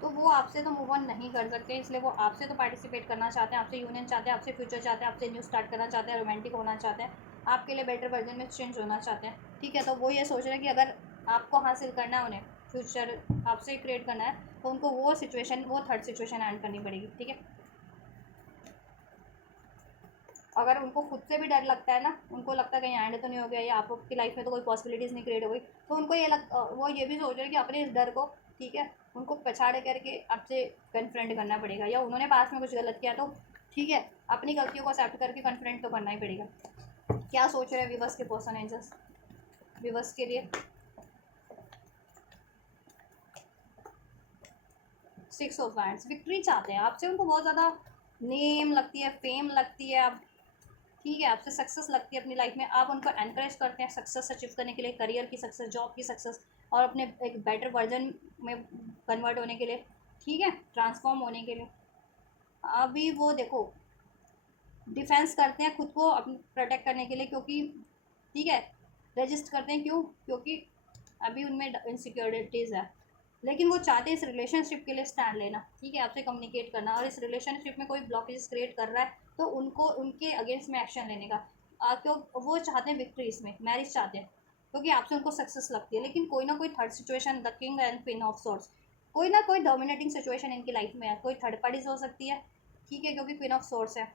तो वो आपसे तो मूव ऑन नहीं कर सकते, इसलिए वो आपसे तो पार्टिसिपेट करना चाहते हैं, आपसे यूनियन चाहते हैं, आपसे फ्यूचर चाहते हैं, आपसे न्यू स्टार्ट करना चाहते हैं, रोमांटिक होना चाहते हैं, आपके लिए बेटर वर्जन में चेंज होना चाहते हैं, ठीक है। तो वो ये सोच रहे हैं कि अगर आपको हासिल करना है, उन्हें फ्यूचर आपसे क्रिएट करना है, तो उनको वो सिचुएशन, वो थर्ड सिचुएशन एंड करनी पड़ेगी, ठीक है। अगर उनको खुद से भी डर लगता है ना, उनको लगता है कहीं एंड तो नहीं हो गया, या आपकी लाइफ में तो कोई पॉसिबिलिटीज़ नहीं क्रिएट हो गई, तो उनको वो ये भी सोच रहे हैं कि अपने इस डर को, ठीक है, उनको पछाड़ करके आपसे कन्फ्रंट करना पड़ेगा, या उन्होंने पास में कुछ गलत किया तो, ठीक है, अपनी गलतियों को एक्सेप्ट करके कन्फ्रंट तो करना ही पड़ेगा। क्या सोच रहे हैं विवर्स के पर्सन एंजल्स विवर्स के लिए? 6 ऑफ वांड्स, विक्ट्री चाहते हैं आपसे, उनको बहुत ज़्यादा नेम लगती है, फेम लगती है, आप, ठीक है, आपसे सक्सेस लगती है अपनी लाइफ में, आप उनको एनकरेज करते हैं सक्सेस अचीव करने के लिए, करियर की सक्सेस, जॉब की सक्सेस, और अपने एक बेटर वर्जन में कन्वर्ट होने के लिए, ठीक है, ट्रांसफॉर्म होने के लिए। अभी वो देखो डिफेंस करते हैं खुद को अपने प्रोटेक्ट करने के लिए, क्योंकि, ठीक है, रजिस्ट करते हैं, क्यों, क्योंकि अभी उनमें इनसिक्योरिटीज़ है, लेकिन वो चाहते हैं इस रिलेशनशिप के लिए स्टैंड लेना, ठीक है, आपसे कम्युनिकेट करना, और इस रिलेशनशिप में कोई ब्लॉकेज क्रिएट कर रहा है तो उनको उनके अगेंस्ट में एक्शन लेने का, क्यों वो चाहते हैं विक्ट्री, इसमें मैरिज चाहते हैं, क्योंकि आपसे उनको सक्सेस लगती है, लेकिन कोई ना कोई third situation, the king and queen of swords, कोई ना कोई डोमिनेटिंग सिचुएशन इनकी लाइफ में है, कोई थर्ड पार्टीज हो सकती है, ठीक है, क्योंकि क्वीन ऑफ सोर्ड्स है,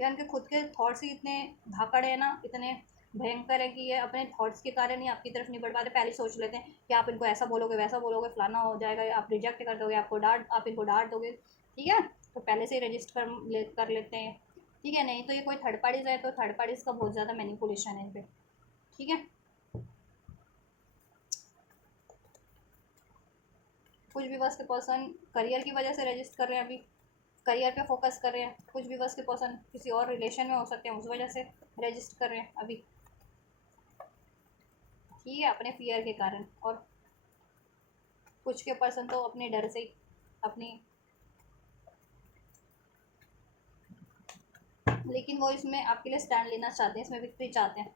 या उनके खुद के थॉट्स ही इतने धाकड़ है ना, इतने भयंकर है कि ये अपने थॉट्स के कारण ही आपकी तरफ नहीं बढ़ पाते, पहले सोच लेते हैं कि आप इनको ऐसा बोलोगे, वैसा बोलोगे, फलाना हो जाएगा, आप रिजेक्ट कर दोगे, आप इनको डांट दोगे, ठीक है, तो पहले से ही रजिस्टर कर लेते हैं, ठीक है। नहीं तो ये कोई थर्ड पार्टीज है तो थर्ड पार्टीज का बहुत ज़्यादा मैनिपुलेशन है इन पर, ठीक है। कुछ भी बस के पर्सन करियर की वजह से रजिस्टर कर रहे हैं, अभी करियर पे फोकस कर रहे हैं, कुछ भी बस के पर्सन किसी और रिलेशन में हो सकते हैं, उस वजह से रजिस्टर कर रहे हैं अभी, ठीक है, अपने फियर के कारण, और कुछ के पर्सन तो अपने डर से ही, अपनी, लेकिन वो इसमें आपके लिए स्टैंड लेना चाहते हैं, इसमें विक्ट्री चाहते हैं,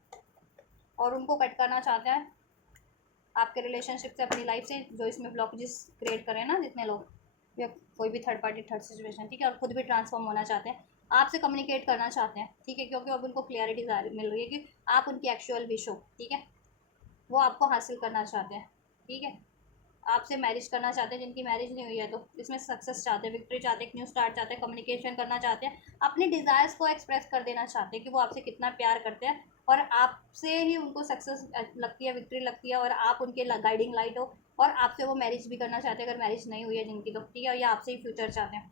और उनको कट करना चाहते हैं आपके रिलेशनशिप से, अपनी लाइफ से, जो इसमें ब्लॉकेजेस क्रिएट करें ना जितने लोग, या कोई भी थर्ड पार्टी थर्ड सिचुएशन, ठीक है, और खुद भी ट्रांसफॉर्म होना चाहते हैं, आपसे कम्युनिकेट करना चाहते हैं, ठीक है, क्योंकि अब उनको क्लियरिटी मिल रही है कि आप उनकी एक्चुअल विश हो, ठीक है, वो आपको हासिल करना चाहते हैं, ठीक है, आपसे मैरिज करना चाहते हैं, जिनकी मैरिज नहीं हुई है तो इसमें सक्सेस चाहते हैं, विक्ट्री चाहते हैं, न्यू स्टार्ट चाहते हैं, कम्युनिकेशन करना चाहते हैं, अपने डिज़ायर्स को एक्सप्रेस कर देना चाहते हैं कि वो आपसे कितना प्यार करते हैं, और आपसे ही उनको सक्सेस लगती है, विक्ट्री लगती है, और आप उनके गाइडिंग लाइट हो, और आपसे वो मैरिज भी करना चाहते हैं अगर मैरिज नहीं हुई है जिनकी तो, ठीक है, या आपसे ही फ्यूचर चाहते हैं,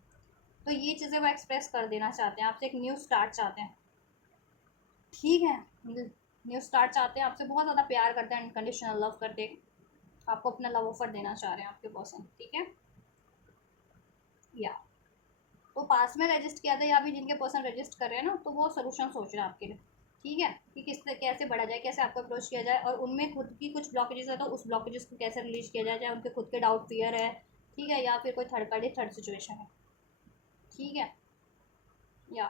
तो ये चीज़ें वो एक्सप्रेस कर देना चाहते हैं, आपसे एक न्यू स्टार्ट चाहते हैं, ठीक है, न्यू स्टार्ट चाहते हैं, आपसे बहुत ज़्यादा प्यार करते हैं, अनकंडीशनल लव करते हैं, आपको अपना लव ऑफर देना चाह रहे हैं आपके पर्सन, ठीक है, या तो पास में रजिस्ट किया था या भी जिनके पर्सन रजिस्ट कर रहे हैं ना, तो वो सोल्यूशन सोच रहे हैं आपके लिए, ठीक है, कि किस तरह कैसे बढ़ा जाए, कैसे आपको अप्रोच किया जाए, और उनमें खुद की कुछ ब्लॉकेजेस है तो उस ब्लॉकेजेस को कैसे रिलीज किया जाए, चाहे उनके खुद के डाउट फियर है, ठीक है, या फिर कोई थर्ड पार्टी थर्ड सिचुएशन है, ठीक है, या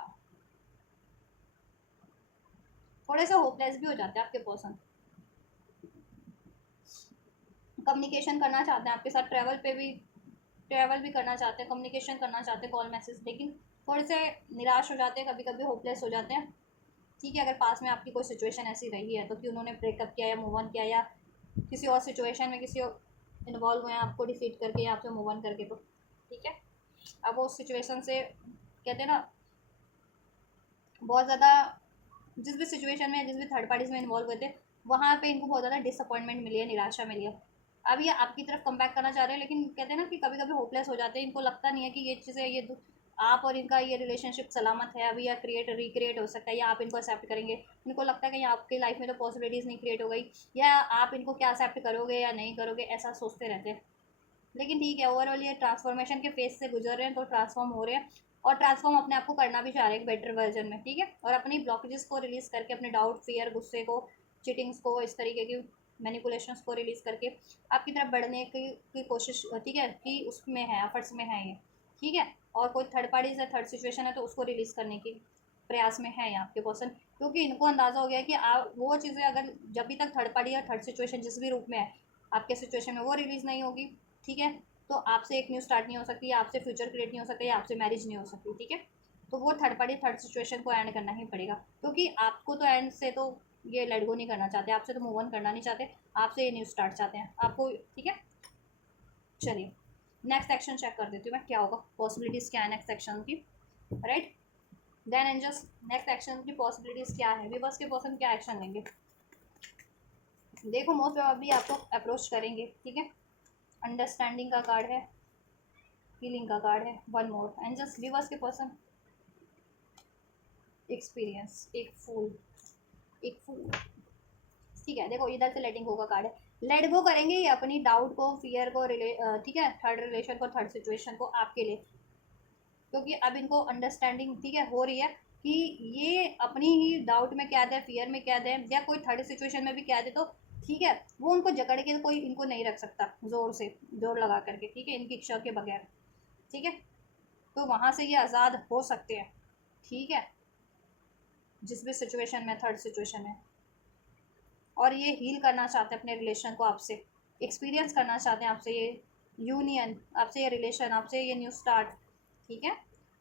थोड़े से होपलेस भी हो जाते हैं आपके पर्सन, कम्युनिकेशन करना चाहते हैं आपके साथ, ट्रैवल भी करना चाहते हैं, कम्युनिकेशन करना चाहते हैं कॉल मैसेज, लेकिन थोड़े से निराश हो जाते हैं, कभी कभी होपलेस हो जाते हैं, ठीक है, अगर पास में आपकी कोई सिचुएशन ऐसी रही है तो कि उन्होंने ब्रेकअप किया या मूव ऑन किया, या किसी और सिचुएशन में किसी और इन्वॉल्व हुए हैं आपको डिफीट करके या आपसे मूव ऑन करके, तो ठीक है, अब वो उस सिचुएशन से कहते हैं ना बहुत ज़्यादा, जिस भी सिचुएशन में जिस भी थर्ड पार्टीज में इन्वॉल्व हुए थे, वहाँ पे इनको बहुत ज़्यादा डिसअपॉइंटमेंट मिली है, निराशा मिली है, अब ये आपकी तरफ कम बैक करना चाह रहे हैं, लेकिन कहते हैं ना कि कभी कभी होपलेस हो जाते हैं, इनको लगता नहीं है कि ये चीज़ें आप और इनका ये रिलेशनशिप सलामत है अभी, या रिक्रिएट हो सकता है, या आप इनको एक्सेप्ट करेंगे, इनको लगता है कि आपकी लाइफ में तो पॉसिबिलिटीज़ नहीं क्रिएट हो गई, या आप इनको क्या एक्सेप्ट करोगे या नहीं करोगे, ऐसा सोचते रहते हैं, लेकिन ठीक है, ओवरऑल ये ट्रांसफॉर्मेशन के फेज से गुजर रहे हैं, तो ट्रांसफॉर्म हो रहे हैं, और ट्रांसफॉर्म अपने आप को करना भी चाह रहे हैं एक बेटर वर्जन में, ठीक है, और अपनी ब्लॉकेजेस को रिलीज़ करके, अपने डाउट फियर गुस्से को चीटिंग्स को इस तरीके की मैनिपुलेशंस को रिलीज़ करके आपकी तरफ बढ़ने की कोशिश, ठीक है, कि उसमें है, एफर्ट्स में है ये, ठीक है, और कोई थर्ड पार्टीज है, थर्ड सिचुएशन है, तो उसको रिलीज़ करने की प्रयास में है यहाँ आपके पर्सन, क्योंकि इनको अंदाज़ा हो गया कि आप वो चीज़ें अगर जब भी तक थर्ड पार्टी या थर्ड सिचुएशन जिस भी रूप में है आपके सिचुएशन में वो रिलीज़ नहीं होगी, ठीक है, तो आपसे एक न्यू स्टार्ट नहीं हो सकती, या आपसे फ्यूचर क्रिएट नहीं हो सकता, या आपसे मैरिज नहीं हो सकती, ठीक है, तो वो थर्ड पार्टी थर्ड सिचुएशन को एंड करना ही पड़ेगा, क्योंकि आपको तो एंड से तो ये लेट गो नहीं करना चाहते, आपसे तो मूव ऑन करना नहीं चाहते, आपसे ये न्यू स्टार्ट चाहते हैं आपको, ठीक है, चलिए नेक्स्ट एक्शन चेक कर देती हूँ मैं क्या होगा, पॉसिबिलिटीज़ क्या है नेक्स्ट एक्शन की, right, then angels next action की पॉसिबिलिटीज़ क्या है, विवर्स के पर्सन क्या एक्शन लेंगे, देखो मोस्ट प्रोबेबली आपको अप्रोच करेंगे, ठीक है, अंडरस्टैंडिंग का कार्ड है, हीलिंग का कार्ड है, one more, and just weavers के पर्सन एक्सपीरियंस, एक फूल, ठीक है, देखो इधर से लेटिंग गो का कार्ड है, लेट गो करेंगे ये अपनी डाउट को, फियर को, ठीक है, थर्ड रिलेशन को, थर्ड सिचुएशन को आपके लिए, क्योंकि अब इनको अंडरस्टैंडिंग, ठीक है, हो रही है कि ये अपनी ही डाउट में क्या दे, फियर में क्या दे, या कोई थर्ड सिचुएशन में भी क्या दे, तो ठीक है, वो उनको जकड़ के कोई इनको नहीं रख सकता जोर लगा करके, ठीक है, इनकी इच्छा के बगैर, ठीक है, तो वहाँ से ये आज़ाद हो सकते हैं, ठीक है, जिस भी सिचुएशन में, थर्ड सिचुएशन में, और ये हील करना चाहते हैं अपने रिलेशन को आपसे, एक्सपीरियंस करना चाहते हैं आपसे ये यूनियन, आपसे ये रिलेशन, आपसे ये न्यू स्टार्ट, ठीक है,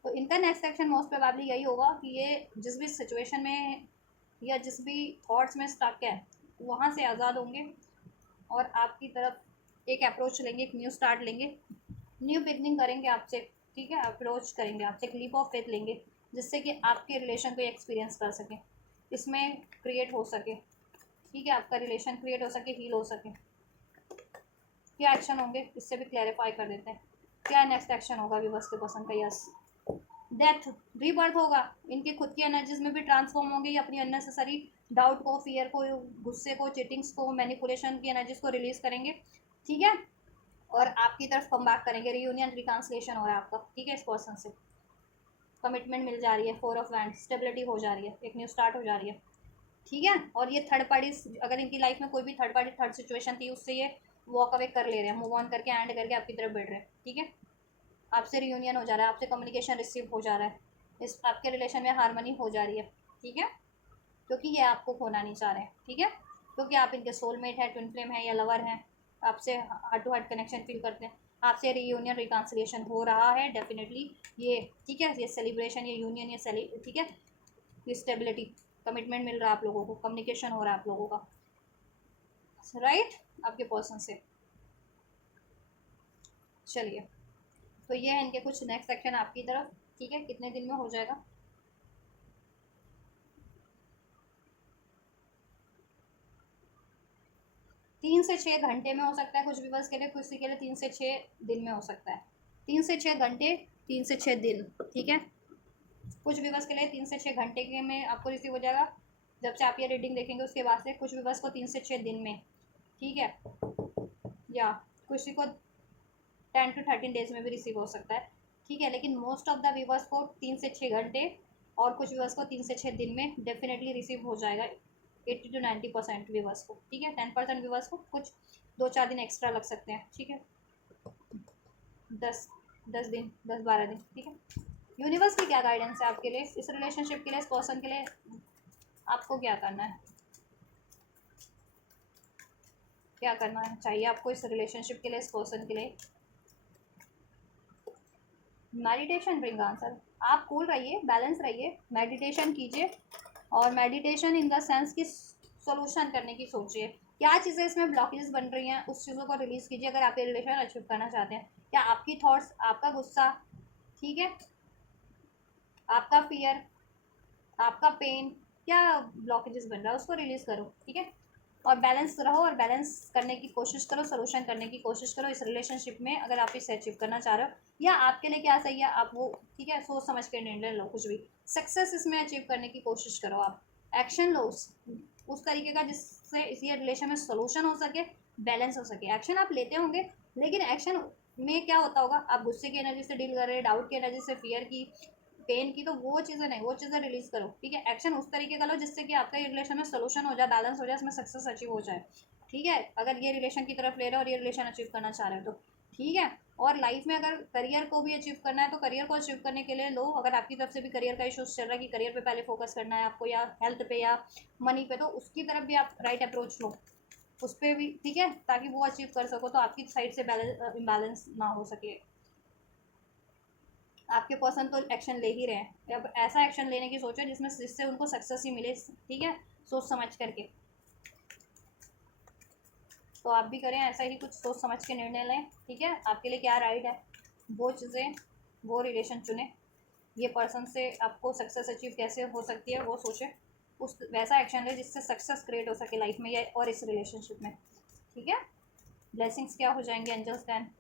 तो इनका नेक्स्ट एक्शन मोस्ट प्रोबेबली यही होगा कि ये जिस भी सिचुएशन में या जिस भी थॉट्स में स्टक है वहाँ से आज़ाद होंगे, और आपकी तरफ एक अप्रोच लेंगे, एक न्यू स्टार्ट लेंगे, न्यू बिगनिंग करेंगे आपसे, ठीक है, अप्रोच करेंगे आपसे, एक लीप ऑफ फेथ लेंगे, जिससे कि आपके रिलेशन को एक्सपीरियंस कर सकें, इसमें क्रिएट हो सके, ठीक है, आपका रिलेशन क्रिएट हो सके, हील हो सके, क्या एक्शन होंगे इससे भी क्लैरिफाई कर देते हैं, क्या नेक्स्ट एक्शन होगा विवर्स के पसंद का, यस, डेथ, रीबर्थ होगा, इनकी खुद की एनर्जीज में भी ट्रांसफॉर्म होंगे, ये अपनी अननेसेसरी डाउट को, फियर को, गुस्से को, चीटिंग्स को, मैनिपुलेशन की एनर्जीज को रिलीज करेंगे, ठीक है, और आपकी तरफ कम बैक करेंगे, रियूनियन रिकांसलेशन हो रहा है आपका, ठीक है, इस पर्सन से कमिटमेंट मिल जा रही है, फोर ऑफ वैंड, स्टेबिलिटी हो जा रही है, एक न्यू स्टार्ट हो जा रही है, ठीक है, और ये थर्ड पार्टी, अगर इनकी लाइफ में कोई भी थर्ड पार्टी थर्ड सिचुएशन थी उससे ये वॉक अवे कर ले रहे हैं, मूव ऑन करके एंड करके आपकी तरफ बढ़ रहे हैं, ठीक है, आपसे रियूनियन हो जा रहा है, आपसे कम्युनिकेशन रिसीव हो जा रहा है, इस आपके रिलेशन में हारमोनी हो जा रही है, ठीक है, क्योंकि ये आपको खोना नहीं चाह रहे हैं, ठीक है, क्योंकि आप इनके सोलमेट है, ट्विन फ्लेम है, या लवर हैं, आपसे heart to heart connection feel करते हैं, आपसे रियूनियन रिकांसिलेशन हो रहा है डेफिनेटली, ये ठीक है, ये सेलिब्रेशन, ये यूनियन, ये ठीक है, ये स्टेबिलिटी, कमिटमेंट मिल रहा है आप लोगों को, कम्युनिकेशन हो रहा है आप लोगों का, राइट, आपके पर्सन से, चलिए, तो ये है इनके कुछ नेक्स्ट एक्शन आपकी तरफ, ठीक है, कितने दिन में हो जाएगा, 3 से 6 घंटे में हो सकता है, कुछ व्यूवर्स के लिए, किसी के लिए 3 से 6 दिन में हो सकता है, 3 से 6 घंटे, 3 से 6 दिन, ठीक है, कुछ व्यूवर्स के लिए 3 से 6 घंटे के में आपको रिसीव हो जाएगा, जब से आप ये रीडिंग देखेंगे उसके बाद से, कुछ व्यूवर्स को 3 से 6 दिन में, ठीक है, या किसी को 10 to 13 डेज में भी रिसीव हो सकता है, ठीक है, लेकिन मोस्ट ऑफ द व्यूवर्स को 3 से 6 घंटे और कुछ व्यूवर्स को 3 से 6 दिन में डेफिनेटली रिसीव हो जाएगा, 80 to 90% व्यूवर्स को। ठीक है, 10% व्यूवर्स को कुछ 2-4 दिन एक्स्ट्रा लग सकते हैं। ठीक है, 10 दिन 10-12 दिन। ठीक है, यूनिवर्स की क्या गाइडेंस है आपके लिए इस रिलेशनशिप के लिए, इस पर्सन के लिए? आपको क्या करना है, क्या करना है चाहिए आपको इस रिलेशनशिप के लिए, इस पर्सन के लिए? Meditation bring answer. आप कूल रहिए, बैलेंस रहिए, मेडिटेशन कीजिए, और मेडिटेशन इन द सेंस की सॉल्यूशन करने की सोचिए। क्या चीज़ें इसमें ब्लॉकेजेस बन रही हैं, उस चीज़ों को रिलीज़ कीजिए अगर आप ये रिलेशन अचीव करना चाहते हैं। क्या आपकी थॉट्स, आपका गुस्सा, ठीक है, आपका फियर, आपका पेन, क्या ब्लॉकेजेस बन रहा है उसको रिलीज़ करो। ठीक है, और बैलेंस रहो, और बैलेंस करने की कोशिश करो, सोल्यूशन करने की कोशिश करो इस रिलेशनशिप में अगर आप इसे अचीव करना चाह रहे हो, या आपके लिए क्या सही है आप वो, ठीक है, सोच समझ के निर्णय लो। कुछ भी सक्सेस इसमें अचीव करने की कोशिश करो, आप एक्शन लो उस तरीके का जिससे इसी रिलेशन में सोल्यूशन हो सके, बैलेंस हो सके। एक्शन आप लेते होंगे, लेकिन एक्शन में क्या होता होगा, आप गुस्से की एनर्जी से डील कर रहे हैं, डाउट की एनर्जी से, फियर की, पेन की, तो वो चीज़ें नहीं, वो चीज़ें रिलीज करो। ठीक है, एक्शन उस तरीके का लो जिससे कि आपका ये रिलेशन में सोल्यूशन हो जाए, बैलेंस हो जाए, इसमें सक्सेस अचीव हो जाए। ठीक है, अगर ये रिलेशन की तरफ ले रहे हो और ये रिलेशन अचीव करना चाह रहे हो तो ठीक है। और लाइफ में अगर करियर को भी अचीव करना है तो करियर को अचीव करने के लिए लो, अगर आपकी तरफ से भी करियर का इशूज चल रहा है कि करियर पे पहले फोकस करना है आपको, या हेल्थ पे, या मनी पे, तो उसकी तरफ भी आप राइट अप्रोच लो उस पर भी। ठीक है, ताकि वो अचीव कर सको, तो आपकी साइड से बैलेंस इम्बैलेंस ना हो सके। आपके पर्सन तो एक्शन ले ही रहे हैं, अब ऐसा एक्शन लेने की सोचो जिससे उनको सक्सेस ही मिले। ठीक है, सोच समझ करके, तो आप भी करें ऐसा ही कुछ, सोच समझ के निर्णय लें। ठीक है, आपके लिए क्या राइट है, वो चीज़ें, वो रिलेशन चुने, ये पर्सन से आपको सक्सेस अचीव कैसे हो सकती है वो सोचें, उस वैसा एक्शन ले जिससे सक्सेस क्रिएट हो सके लाइफ में या और इस रिलेशनशिप में। ठीक है, ब्लेसिंग्स क्या हो जाएंगे angels then?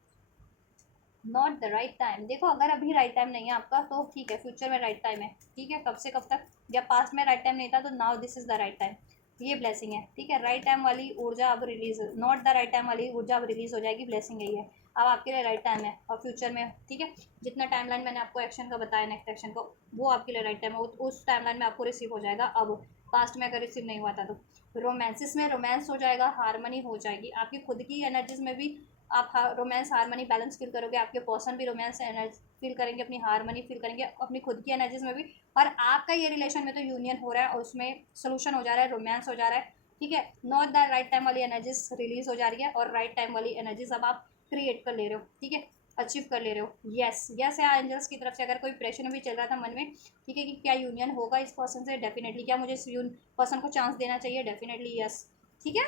Not the right time. देखो, अगर अभी राइट टाइम नहीं है आपका तो ठीक है, फ्यूचर में राइट टाइम है। ठीक है, कब से कब तक, जब पास्ट में राइट टाइम नहीं था तो now this is the right time, ये ब्लेसिंग है। ठीक है, राइट टाइम वाली ऊर्जा अब release, not the right time वाली ऊर्जा अब रिलीज हो जाएगी, ब्लेसिंग यही है। अब आपके लिए राइट टाइम है और फ्यूचर में, ठीक है, जितना टाइमलाइन मैंने आपको एक्शन का बताया, नेक्स्ट एक्शन को, वो आपके लिए राइट टाइम है, उस टाइमलाइन में आपको रिसीव हो जाएगा। अब पास्ट में अगर रिसीव नहीं हुआ था तो रोमांसिस में रोमांस हो जाएगा, हारमनी हो जाएगी आपकी खुद की एनर्जीज में भी। आप रोमांस हारमनी बैलेंस फील करोगे, आपके पर्सन भी रोमांस एनर्जी फील करेंगे, अपनी हारमनी फील करेंगे अपनी खुद की एनर्जीज में भी। और आपका ये रिलेशन में तो यूनियन हो रहा है और उसमें सोल्यूशन हो जा रहा है, रोमांस हो जा रहा है। ठीक है, नॉट द राइट टाइम वाली एनर्जीज रिलीज हो जा रही है और राइट टाइम वाली एनर्जीज अब आप क्रिएट कर ले रहे हो। ठीक है, अचीव कर ले रहे हो। यस यस है एंजल्स की तरफ से। अगर कोई प्रेशर भी चल रहा था मन में, ठीक है, कि क्या यूनियन होगा इस पर्सन से, डेफिनेटली। क्या मुझे इस पर्सन को चांस देना चाहिए, डेफिनेटली यस। ठीक है,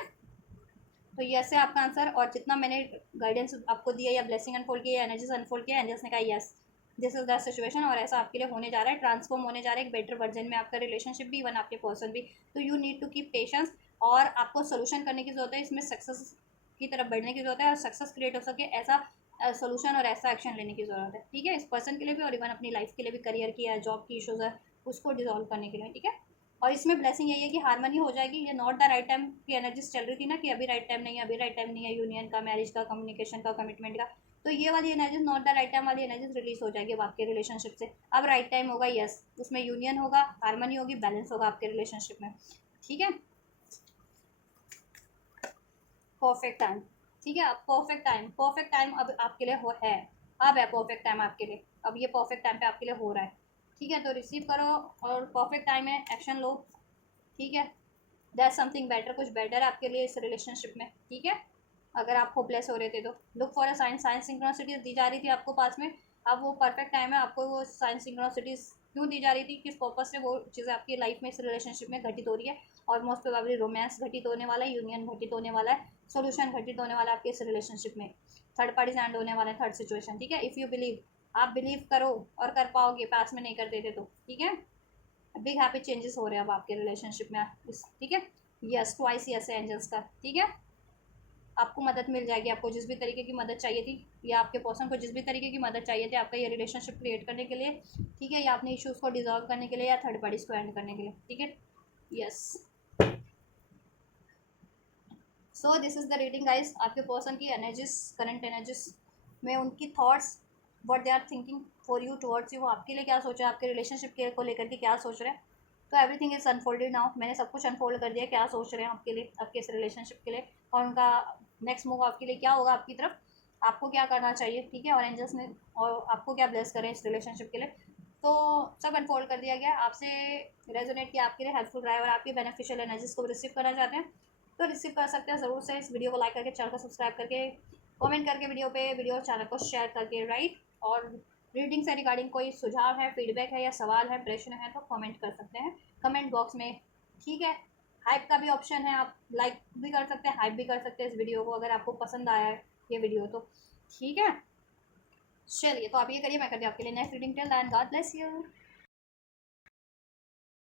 तो यस है आपका आंसर। और जितना मैंने गाइडेंस आपको दिया या ब्लेसिंग अनफोल्ड किया या एनर्जीज अनफोल्ड किया, एंजल्स ने कहा yes, this is the situation, और ऐसा आपके लिए होने जा रहा है, ट्रांसफॉर्म होने जा रहा है एक बेटर वर्जन में आपका रिलेशनशिप भी, वन आपके पर्सन भी। तो you need to keep patience, और आपको सोल्यूशन करने की जरूरत है, इसमें सक्सेस की तरफ बढ़ने की जरूरत है, और सक्सेस क्रिएट हो सके ऐसा सोल्यूशन और ऐसा एक्शन लेने की जरूरत है। ठीक है, इस पर्सन के लिए भी और इवन अपनी लाइफ के लिए भी, करियर की या जॉब की इशूज़ है उसको डिजॉल्व करने के लिए। ठीक है, और इसमें ब्लेसिंग यही है कि हारमनी हो जाएगी। ये नॉट द राइट टाइम की एनर्जीज चल रही थी ना, कि अभी राइट टाइम नहीं है, अभी राइट टाइम नहीं है यूनियन का, मैरिज का, कम्युनिकेशन का, कमिटमेंट का, तो ये वाली energies, not the right time वाली एनर्जीज रिलीज हो जाएगी अब आपके रिलेशनशिप से। अब राइट टाइम होगा, यस, उसमें यूनियन होगा, हारमनी होगी, बैलेंस होगा आपके रिलेशनशिप में। ठीक है, परफेक्ट टाइम। ठीक है, अब परफेक्ट टाइम अब आपके लिए है, अब है परफेक्ट टाइम आपके लिए, अब ये परफेक्ट टाइम पे आपके लिए हो रहा है। ठीक है, तो रिसीव करो, और परफेक्ट टाइम है, एक्शन लो। ठीक है, दैट समथिंग बेटर, कुछ बेटर आपके लिए इस रिलेशनशिप में। ठीक है, अगर आप होपलेस हो रहे थे तो look for a science, science synchronicities दी जा रही थी आपको पास में, अब वो परफेक्ट टाइम है, आपको वो साइंस सिंक्रोनिसिटीज क्यों दी जा रही थी, किस पर्पज से वो चीज़ें आपकी लाइफ में इस रिलेशनशिप में घटित हो रही है। और मोस्ट प्रोबेबली रोमांस घटित होने वाला है, यूनियन घटित होने वाला है, सोल्यूशन घटित होने वाला है आपके इस रिलेशनशिप में, थर्ड पार्टी एंड होने वाला है, थर्ड सिचुएशन। ठीक है, इफ़ यू बिलीव, आप बिलीव करो और कर पाओगे, पास में नहीं कर देते तो। ठीक है, बिग हैप्पी चेंजेस हो रहे हैं अब आपके रिलेशनशिप में इस। ठीक है, यस, ट्वाइस यस है एंजल्स का। ठीक है, आपको मदद मिल जाएगी, आपको जिस भी तरीके की मदद चाहिए थी, या आपके पर्सन को जिस भी तरीके की मदद चाहिए थी आपका ये रिलेशनशिप क्रिएट करने के लिए, ठीक है, या अपने इश्यूज़ को डिजॉल्व करने के लिए, या थर्ड पार्टीज को एंड करने के लिए। ठीक है, yes. So this is the reading guys, आपके पर्सन की एनर्जीज, करंट एनर्जीज में उनकी thoughts, what they are thinking for you towards you, वो आपके लिए क्या सोच रहे हैं, आपके रिलेशनशिप के को लेकर के क्या सोच रहे हैं। तो एवरीथिंग इज अनफोल्डेड नाउ, मैंने सब कुछ अनफोल्ड कर दिया क्या सोच रहे हैं आपके लिए, आपके इस रिलेशनशिप के लिए, और उनका नेक्स्ट मूव आपके लिए क्या होगा आपकी तरफ, आपको क्या करना चाहिए, ठीक है, और एंजल्स ने और आपको क्या ब्लेस करें इस रिलेशनशिप के लिए। तो सब अनफोल्ड कर दिया गया, आपसे रेजोनेट किया, आपके लिए हेल्पफुल रहा है और आपकी बेनिफिशियल एनर्जीज को रिसीव करना चाहते हैं तो रिसीव कर सकते हैं ज़रूर से। इस वीडियो को लाइक करके, चैनल को सब्सक्राइब करके, कमेंट करके वीडियो और चैनल को शेयर करके, राइट। और रीडिंग से रिगार्डिंग कोई सुझाव है, फीडबैक है या सवाल है, प्रश्न है तो कमेंट कर सकते हैं कमेंट बॉक्स में, ठीक है। हाइप का भी ऑप्शन है, आप लाइक भी कर सकते हैं, हाइप भी कर सकते हैं इस वीडियो को अगर आपको पसंद आया है ये वीडियो तो, ठीक है। चलिए तो आप ये करिए, मैं करती हूँ आपके लिए next reading. Till then God bless you.